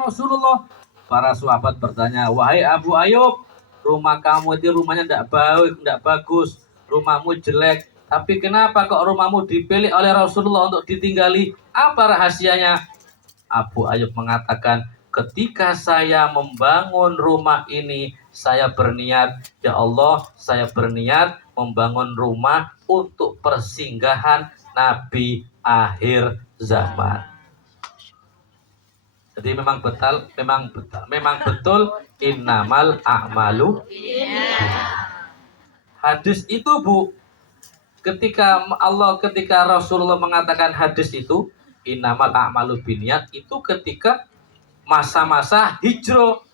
Rasulullah. Para sahabat bertanya, wahai Abu Ayub, rumah kamu itu rumahnya tidak baik, tidak bagus, rumahmu jelek. Tapi kenapa kok rumahmu dipilih oleh Rasulullah untuk ditinggali? Apa rahasianya? Abu Ayub mengatakan, ketika saya membangun rumah ini, saya berniat, ya Allah, saya berniat membangun rumah untuk persinggahan Nabi akhir zaman. Jadi memang betul innamal a'malu. Hadis itu, Bu, ketika Rasulullah mengatakan hadis itu, innamal a'malu binniyat, itu ketika masa-masa hijrah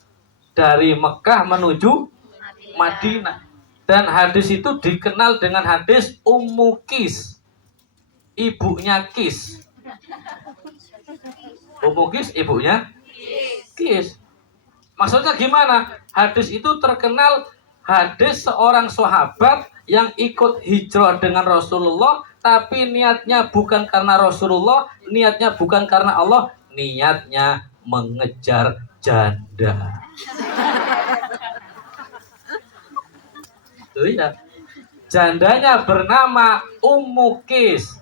dari Mekah menuju Madinah. Dan hadis itu dikenal dengan hadis Ummu Qis, ibunya Qis. Ummu Qis ibunya Qis. Maksudnya gimana? Hadis itu terkenal hadis seorang sahabat yang ikut hijrah dengan Rasulullah, tapi niatnya bukan karena Rasulullah, niatnya bukan karena Allah, niatnya mengejar janda. Itu ya. Jandanya bernama Ummu Qis,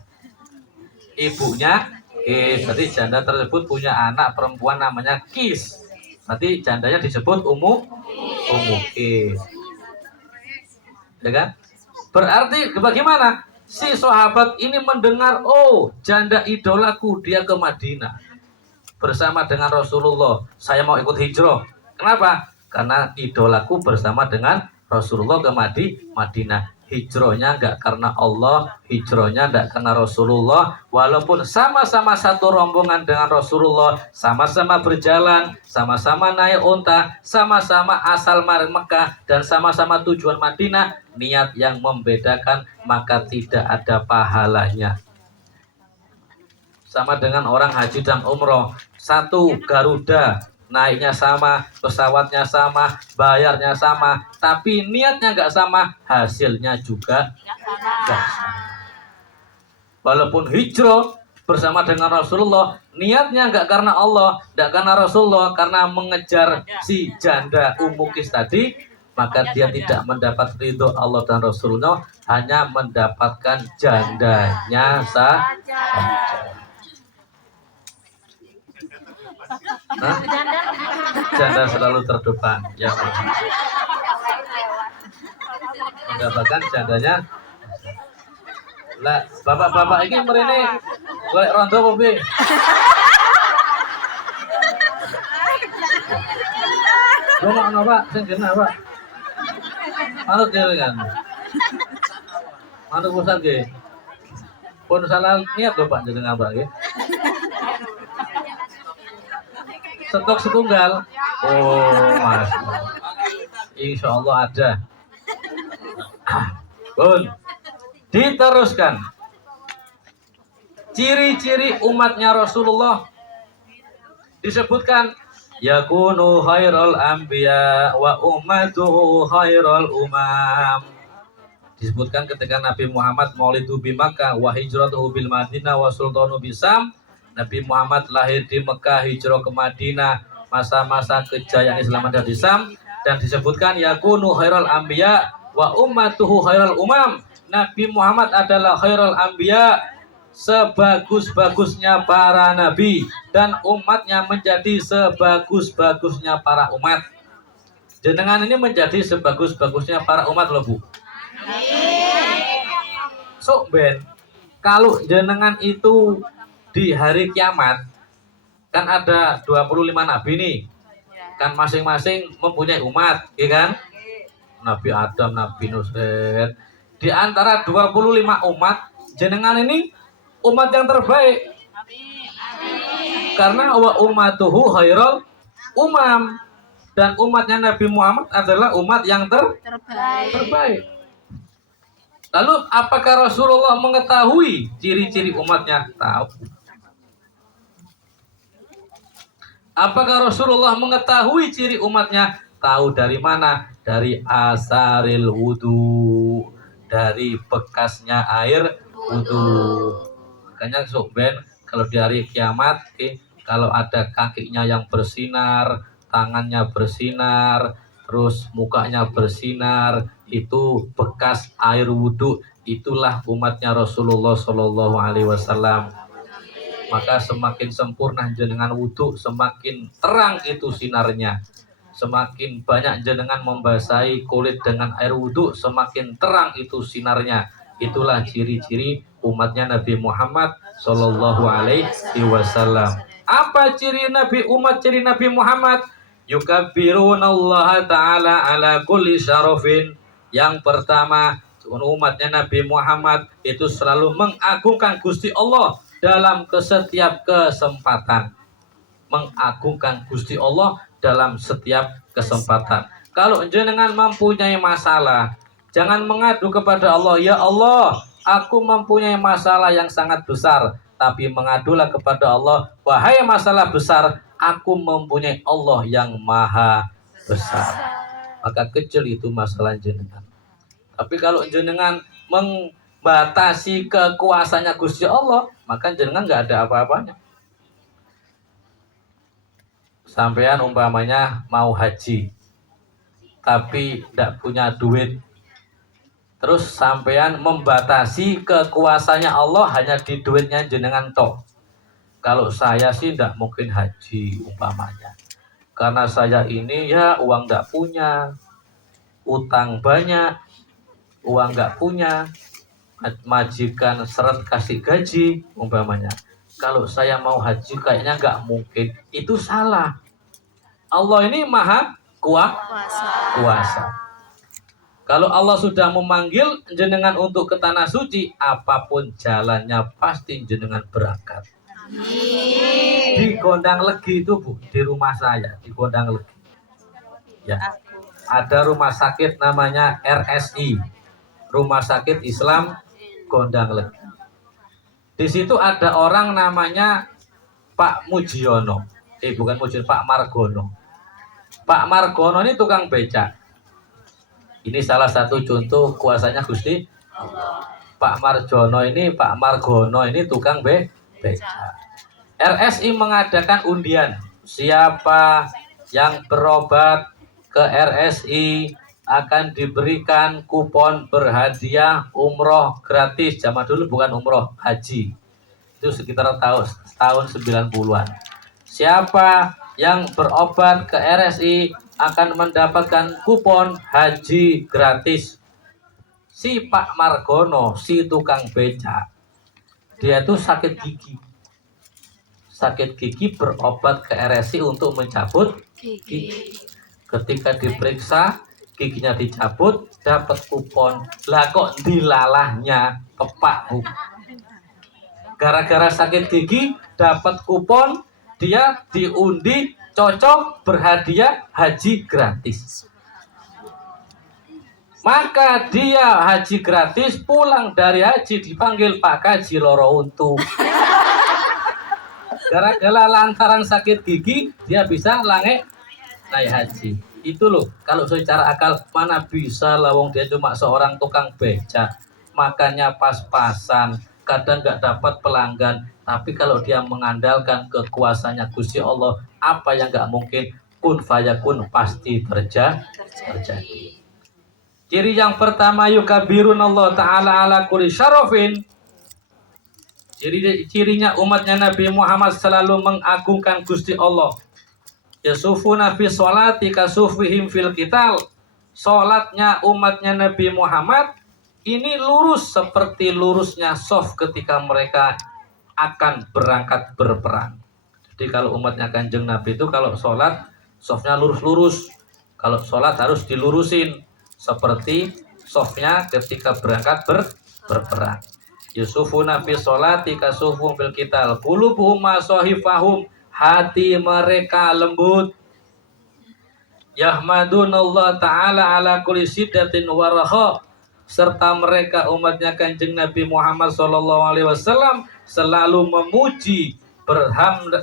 ibunya Qis. Jadi janda tersebut punya anak perempuan namanya Qis. Nanti jandanya disebut Ummu Qis. Ya kan? Berarti bagaimana? Si sahabat ini mendengar, oh, janda idolaku dia ke Madinah bersama dengan Rasulullah. Saya mau ikut hijrah. Kenapa? Karena idolaku bersama dengan Rasulullah ke Madinah. Hijrahnya enggak karena Allah, hijrahnya enggak karena Rasulullah. Walaupun sama-sama satu rombongan dengan Rasulullah, sama-sama berjalan, sama-sama naik unta, sama-sama asal Mekah, dan sama-sama tujuan Madinah, niat yang membedakan maka tidak ada pahalanya. Sama dengan orang haji dan umroh, satu Garuda, naiknya sama, pesawatnya sama, bayarnya sama, tapi niatnya nggak sama, hasilnya juga nggak sama. Walaupun hijrah bersama dengan Rasulullah, niatnya nggak karena Allah, nggak karena Rasulullah, karena mengejar si janda Ummu Qis tadi, maka dia tidak mendapat ridho Allah dan Rasulullah, hanya mendapatkan jandanya saja. Hah? Janda selalu terdepan, ya. Mendapatkan jandanya. Lah, bapak-bapak ini merene golek rondo apa piye? Ono Pak, sing kena Pak. Manut dhewe kan. Manut pusat nggih. Pun salah niat lho Pak jenengan Pak nggih. Stok setunggal. Oh, Mas. Insya Allah ada. Bun. Diteruskan. Ciri-ciri umatnya Rasulullah disebutkan, yakunu khairul anbiya wa ummatuhu khairul umam. Disebutkan ketika Nabi Muhammad maulidu bi Makkah wa hijratuhu bil Madinah wa sultanu bisam. Nabi Muhammad lahir di Mekah, hijrah ke Madinah, masa-masa kejayaan Islam ada di Sam, dan disebutkan yakunu khairul anbiya wa ummatuhu khairul umam. Nabi Muhammad adalah khairul anbiya, sebagus-bagusnya para nabi, dan umatnya menjadi sebagus-bagusnya para umat. Jenengan ini menjadi sebagus-bagusnya para umat loh, Bu. So, Ben, kalau jenengan itu di hari kiamat, kan ada 25 nabi nih, kan masing-masing mempunyai umat, ya kan? Nabi Adam, Nabi Nuh. Di antara 25 umat, jenengan ini umat yang terbaik. Karena wa ummatuhu khairul umam, dan umatnya Nabi Muhammad adalah umat yang terbaik. Lalu apakah Rasulullah mengetahui ciri-ciri umatnya? Tahu. Apakah Rasulullah mengetahui ciri umatnya? Tahu dari mana? Dari asaril wudu, dari bekasnya air wudu. Makanya soben kalau di hari kiamat, Kalau ada kakinya yang bersinar, tangannya bersinar, terus mukanya bersinar, itu bekas air wudhu. Itulah umatnya Rasulullah Shallallahu Alaihi Wasallam. Maka semakin sempurna jenengan wudhu, semakin terang itu sinarnya. Semakin banyak jenengan membasahi kulit dengan air wudhu, semakin terang itu sinarnya. Itulah ciri-ciri umatnya Nabi Muhammad Shallallahu Alaihi Wasallam. Apa ciri Nabi Muhammad? Yukabbiruna ta'ala ala kulli syarafin. Yang pertama, umatnya Nabi Muhammad itu selalu mengagungkan Gusti Allah dalam setiap kesempatan. Mengagungkan Gusti Allah dalam setiap kesempatan. Kalau jenengan mempunyai masalah, jangan mengadu kepada Allah, ya Allah, aku mempunyai masalah yang sangat besar. Tapi mengadulah kepada Allah, wahai masalah besar, aku mempunyai Allah yang maha besar. Maka kecil itu masalah jenengan. Tapi kalau jenengan membatasi kekuasaannya Gusti Allah, maka jenengan nggak ada apa-apanya. Sampean umpamanya mau haji, tapi tidak punya duit. Terus sampean membatasi kekuasaannya Allah hanya di duitnya jenengan toh. Kalau saya sih tidak mungkin haji umpamanya. Karena saya ini ya uang tidak punya, utang banyak, uang nggak punya, majikan seret kasih gaji umpamanya. Kalau saya mau haji kayaknya nggak mungkin. Itu salah. Allah ini maha kuasa. Kalau Allah sudah memanggil jenengan untuk ke tanah suci, apapun jalannya pasti jenengan berangkat. Di Gondang Legi itu Bu, di rumah saya di Gondang Legi. Ya, ada rumah sakit namanya RSI, Rumah Sakit Islam Gondang Legi. Di situ ada orang namanya Pak Mujiono. Bukan Mujiono, Pak Margono. Pak Margono ini tukang becak. Ini salah satu contoh kuasanya Gusti Allah. Pak Margono ini tukang becak. RSI mengadakan undian. Siapa yang berobat ke RSI akan diberikan kupon berhadiah umroh gratis. Zaman dulu bukan umroh, haji. Itu sekitar tahun 90-an. Siapa yang berobat ke RSI akan mendapatkan kupon haji gratis. Si Pak Margono, si tukang becak, dia tuh sakit gigi. Sakit gigi berobat ke RSI untuk mencabut gigi. Ketika diperiksa, giginya dicabut, dapat kupon. Lah kok dilalahnya kepak Bu. Gara-gara sakit gigi, dapat kupon, dia diundi cocok berhadiah haji gratis. Maka dia haji gratis, pulang dari haji dipanggil Pak Kaji loro untu. Gara-gara lantaran sakit gigi, dia bisa naik haji. Itu loh, kalau secara akal mana bisa lawong dia cuma seorang tukang becak, makannya pas-pasan, kadang nggak dapat pelanggan. Tapi kalau dia mengandalkan kekuasaannya Gusti Allah, apa yang nggak mungkin, kun fayakun, pasti terjadi. Ciri yang pertama, yukabirun Allah Ta'ala ala kulli syarafin. Cirinya umatnya Nabi Muhammad selalu mengagungkan Gusti Allah. Yasufuna fi sholati kasufihim fil qital. Sholatnya umatnya Nabi Muhammad ini lurus seperti lurusnya shaf ketika mereka akan berangkat berperang. Jadi kalau umatnya Kanjeng Nabi itu kalau sholat shafnya lurus-lurus. Kalau sholat harus dilurusin seperti shafnya ketika berangkat berperang. Yusufuna fi sholati kasufum bil qital. Qulubuhum masahifahum, hati mereka lembut. Yahmadunallah ta'ala ala kulli siddatin waraha. Serta mereka umatnya Kanjeng Nabi Muhammad SAW selalu memuji,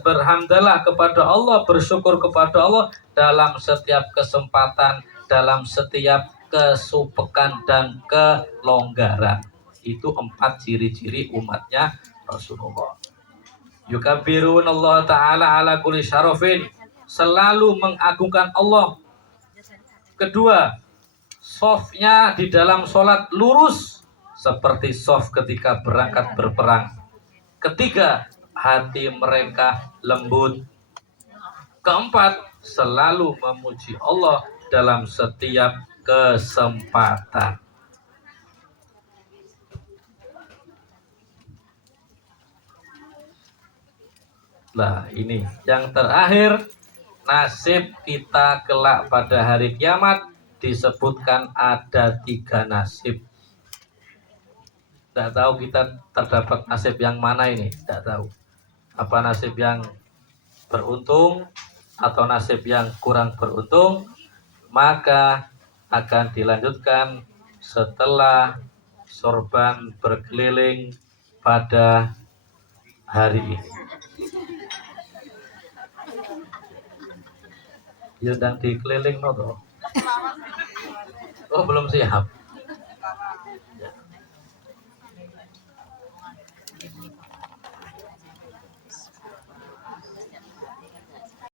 berhamdalah kepada Allah, bersyukur kepada Allah dalam setiap kesempatan, dalam setiap kesupekan dan kelonggaran. Itu 4 ciri-ciri umatnya Rasulullah. Yukabbirun Allah Ta'ala ala kulli syarafin, selalu mengagungkan Allah. Kedua, softnya di dalam sholat lurus seperti soft ketika berangkat berperang. Ketiga, hati mereka lembut. Keempat, selalu memuji Allah dalam setiap kesempatan. Nah, ini yang terakhir, nasib kita kelak pada hari kiamat disebutkan ada 3 nasib. Tidak tahu kita terdapat nasib yang mana ini, tidak tahu. Apa nasib yang beruntung atau nasib yang kurang beruntung, maka akan dilanjutkan setelah sorban berkeliling pada hari ini. Ya dan dikeliling no. Oh belum siap.